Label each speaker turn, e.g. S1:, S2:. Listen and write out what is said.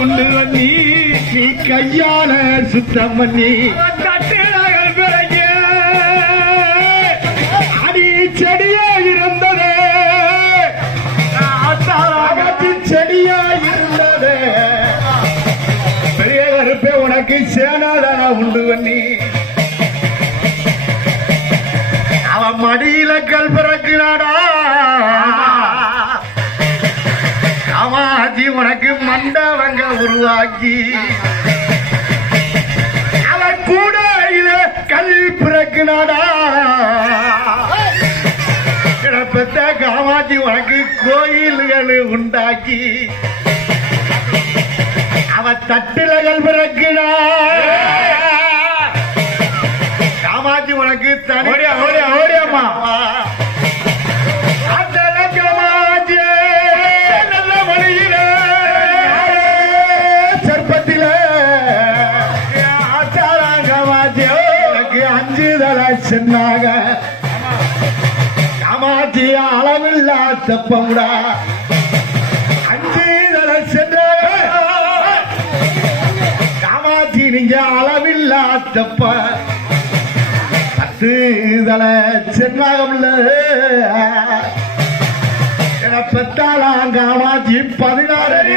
S1: உண்டு வண்ணி
S2: நீ கையால சுத்தம் பண்ணி.
S1: கட்டிடங்கள் பிறகு
S2: அடி செடியா இருந்ததே. அகத்தி செடியா இருந்ததே. பெரிய கருப்பே உனக்கு சேனாதானா உண்டு பண்ணி அவன் மடியில கல் பிறக்கிறாடா காமாஜி உனக்கு மண்டவங்க உருவாக்கி அவன் கூட கல் பிறக்கிறாடா கிடப்பத்த காமாட்சி உனக்கு கோயில்கள் உண்டாக்கி அவ தட்டிலகள் பிறக்கினா. காமாட்சி உனக்கு தனி
S1: ஓடியா.
S2: உனக்கு அஞ்சு தலை சென்னாக. காமாட்சி அளவில்லா தெப்பமுடா. அஞ்சு தலை சென்றாக காமாட்சி நீங்க அளவில்லா தப்ப. பத்து தலை சென்னாகம்ல என பெத்தாளாம் காமாட்சி பதினாறு அடி